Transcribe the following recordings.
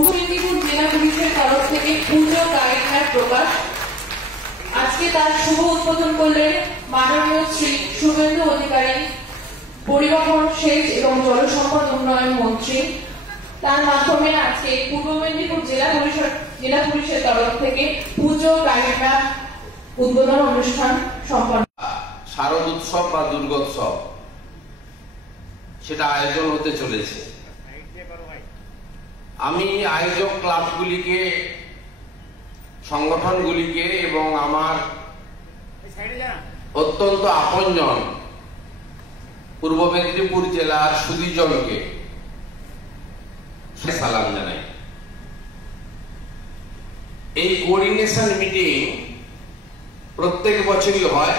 পূর্ব মেদিনীপুর জেলা পুলিশের তরফ থেকে পুজো গাইডলাইন প্রকাশ। আজকে তার শুভ উদ্বোধন করলেন মাননীয় শ্রী শুভেন্দু অধিকারী, পরিবহন, সেচ এবং জলসম্পদ উন্নয়ন মন্ত্রী। তার মাধ্যমে আজকে পূর্ব মেদিনীপুর জেলা পুলিশের তরফ থেকে পুজো গাইডলাইন উদ্বোধন অনুষ্ঠান সম্পন্ন। শারদ উৎসব বা দুর্গোৎসব সেটা আয়োজন হতে চলেছে। আমি আয়োজক ক্লাবগুলিকে, সংগঠনগুলিকে এবং আমার অত্যন্ত আপনজন পূর্ব মেদিনীপুর জেলার সুধীজনকে সালাম জানাই। এই কোঅর্ডিনেশন মিটিং প্রত্যেক বছরই হয়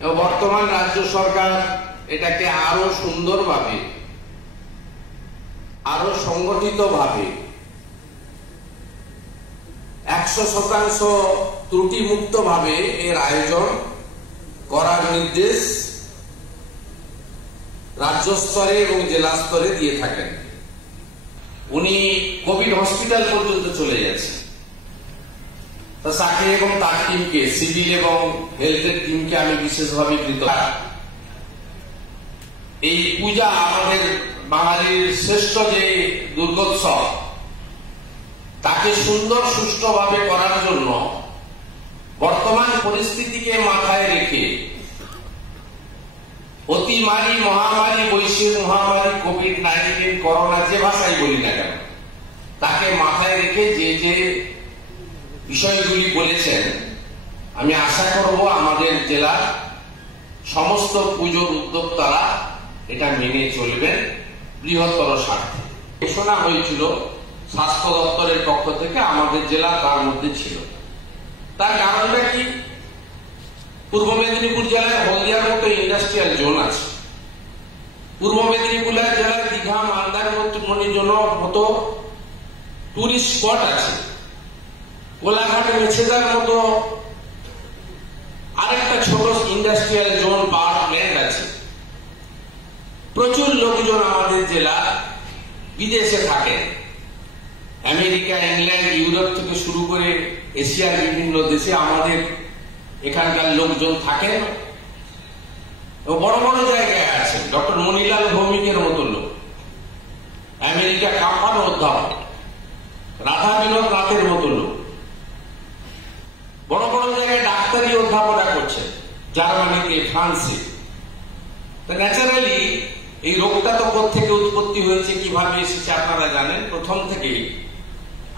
এবং বর্তমান রাজ্য সরকার এটাকে আরো সুন্দরভাবে, আরো সংগঠিতভাবে 100% ত্রুটিমুক্ত ভাবে এর আয়োজন করার নির্দেশ রাজ্য স্তরে এবং জেলা স্তরে দিয়ে থাকেন। উনি কোভিড হসপিটাল পর্যন্ত চলে যাচ্ছেন। তাকে এবং তার টিমকে, সিভিল এবং হেলথের টিমকে আমি বিশেষভাবে কৃতজ্ঞ। এই পূজা আমাদের বাঙালির শ্রেষ্ঠ যে দুর্গোৎসব, তাকে সুন্দর সুষ্ঠুভাবে করার জন্য বর্তমান পরিস্থিতিকে মাথায় রেখে অতিমারি, মহামারী, বৈশ্বিক মহামারী, কোভিড-19, করোনা, যে ভাষাই বলি না কেন, তাকে মাথায় রেখে যে যে বিষয়গুলি বলেছেন, আমি আশা করব আমাদের জেলার সমস্ত পুজোর উদ্যোক্তারা এটা মেনে চলবেন বৃহত্তর স্বার্থে। ঘোষণা হয়েছিল স্বাস্থ্য দপ্তরের পক্ষ থেকে, আমাদের জেলা তার মধ্যে ছিল। তার কারণটা কি? পূর্ব মেদিনীপুর জেলায় হলদিয়ার মতো ইন্ডাস্ট্রিয়াল জোন আছে। পূর্ব মেদিনীপুর জেলায় দীঘা, মন্দারমণির মতো টুরিস্ট স্পট আছে। কোলাঘাট, মেছেদার মতো আরেকটা ছোট ইন্ডাস্ট্রিয়াল জোন, পাওয়ার প্ল্যান্ট আছে। প্রচুর লোকজন আমাদের জেলা বিদেশে থাকেন। আমেরিকা, ইংল্যান্ড, ইউরোপ থেকে শুরু করে এশিয়ার বিভিন্ন দেশে আমাদের এখানকার লোকজন থাকেন। বড় বড় জায়গায় আছেন। ডক্টর মনিলাল ভৌমিকের মতো লোক, আমেরিকা কাপার অধ্যাপক, রাধা বিনোদ নাথের মতো লোক বড় বড় জায়গায় ডাক্তারি অধ্যাপনা করছেন, জার্মানিতে, ফ্রান্সে। ন্যাচারালি এই রোগটা তো কোথেকে উৎপত্তি হয়েছে, কিভাবে এসেছে আপনারা জানেন। প্রথম থেকেই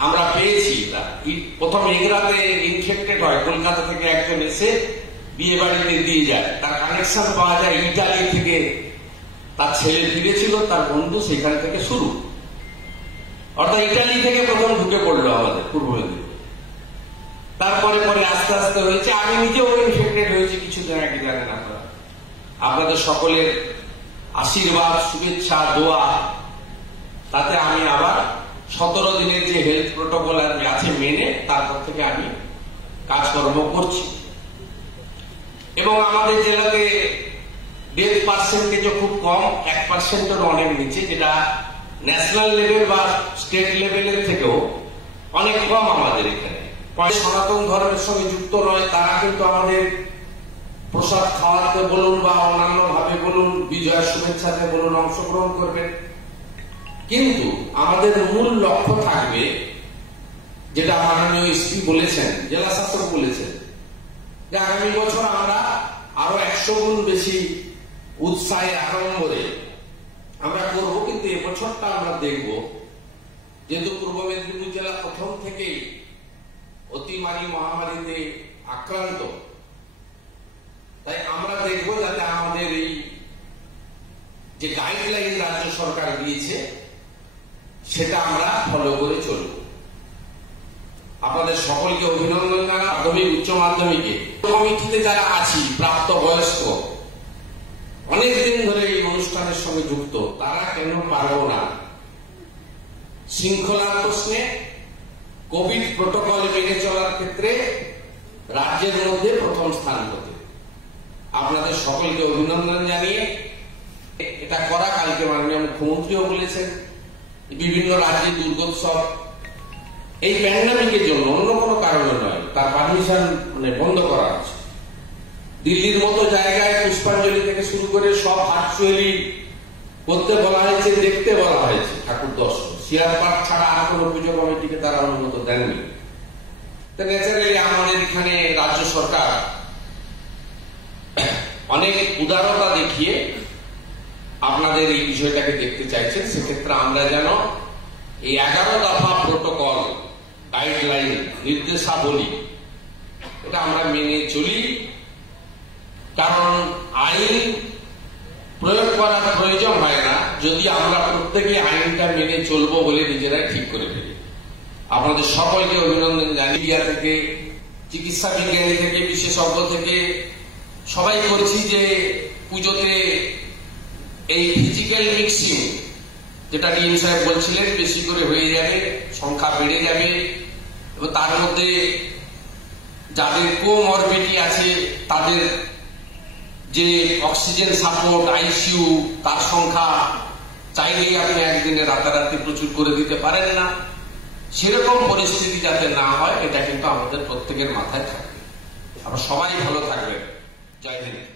আমরা পেয়েছি, প্রথম এগরাতে ইনফেক্টেড হয়, কলকাতা থেকে একজন এসে বিয়ে বাড়িতে দিয়ে যায়, তার কানেকশন পাওয়া যায় ইটালি থেকে। তার ছেলে ফিরেছিল, তার বন্ধু, সেখান থেকে শুরু। অর্থাৎ ইটালি থেকে প্রথম ঢুকে পড়লো আমাদের পূর্ব মেদিনীপুর। তারপরে পরে আস্তে আস্তে হয়েছে। আমি নিজেও ইনফেক্টেড হয়েছি কিছুদিন আগে, জানেন আপনারা। আপনাদের সকলের আশীর্বাদ, শুভেচ্ছা, দোয়া, তাতে আমি আবার 17 দিনের যে হেলথ প্রোটোকল আছে মেনে তারপর থেকে আমি কাজকর্ম করছি। এবং আমাদের জেলাতে ডেথ পার্সেন্টেজও খুব কম, 1%-এর অনেক নিচে, যেটা ন্যাশনাল লেভেল বা স্টেট লেভেলের থেকেও অনেক কম আমাদের এখানে। সনাতন ধর্মের সঙ্গে যুক্ত নয় তারা কিন্তু আমাদের প্রসাদ খাওয়াতে বলুন বা অন্যান্য ভাবে বলুন, বিজয়ের শুভেচ্ছাতে বলুন, অংশগ্রহণ করবেন। কিন্তু আমাদের মূল লক্ষ্য থাকবে, যেটা মাননীয় এসপি বলেছেন, জেলা শাসক বলেছেন, যে আগামী বছর আমরা আরো 100 গুণ বেশি উৎসাহে, আড়ম্বরে আমরা করব। কিন্তু এবছরটা আমরা দেখব, যেহেতু পূর্ব মেদিনীপুর জেলা প্রথম থেকেই অতিমারি মহামারীতে আক্রান্ত, তাই আমরা দেখব যাতে আমাদের এই যে গাইডলাইন রাজ্য সরকার দিয়েছে সেটা আমরা ফলো করে চলব। আপনাদের সকলকে অভিনন্দন জানাই। মাধ্যমিক, উচ্চ মাধ্যমিকে কমিটিতে যারা আছি, প্রাপ্ত বয়স্ক, অনেকদিন ধরে এই অনুষ্ঠানের সঙ্গে যুক্ত, তারা কেন পারবো না শৃঙ্খলার প্রশ্নে, কোভিড প্রোটোকল মেনে চলার ক্ষেত্রে রাজ্যের মধ্যে প্রথম স্থান হতে। আপনাদের সকলকে অভিনন্দন জানিয়ে এটা করা, কালকে মাননীয় মুখ্যমন্ত্রীও বলেছেন বিভিন্ন রাজ্যে দুর্গোৎসব এই প্যান্ডামিকের জন্য, অন্য কোনো কারণে নয়, তার পারমিশন বন্ধ করা হচ্ছে। দিল্লির মতো জায়গায় পুষ্পাঞ্জলি থেকে শুরু করে সব ভার্চুয়ালি করতে বলা হয়েছে, দেখতে বলা হয়েছে ঠাকুর দর্শন। শেয়ার পার্ক ছাড়া আর কোনো পুজো কমিটিকে তারা অনুমতি দেননি। তো ন্যাচারালি আমাদের এখানে রাজ্য সরকার অনেক উদারতা দেখিয়ে আপনাদের এই বিষয়টাকে দেখতে চাইছেন। সেক্ষেত্রে আমরা যেন এই 11 দফা প্রোটোকল, গাইডলাইন, নির্দেশাবলী এটা আমরা মেনে চলি। কারণ আইন প্রয়োগ করার প্রয়োজন হয় না যদি আমরা প্রত্যেকে আইনটা মেনে চলবো বলে নিজেরাই ঠিক করে ফেলি। আপনাদের সকলকে অভিনন্দন জানিয়ে মিডিয়া থেকে, চিকিৎসা বিজ্ঞানী থেকে, বিশেষজ্ঞ থেকে সবাই করছি যে পুজোতে এই ফিজিক্যাল মিক্সিং, যেটা ডিএম সাহেব বলছিলেন, বেশি করে হয়ে যাবে, সংখ্যা বেড়ে যাবে এবং তার মধ্যে যাদের কোমরবিডিটি আছে তাদের যে অক্সিজেন সাপোর্ট, আইসিইউ, তার সংখ্যা চাইলেই আপনি একদিনে রাতারাতি প্রচুর করে দিতে পারেন না। সেরকম পরিস্থিতি যাতে না হয় এটা কিন্তু আমাদের প্রত্যেকের মাথায় থাকবে। আমরা সবাই ভালো থাকবেন। জয় হিন্দ।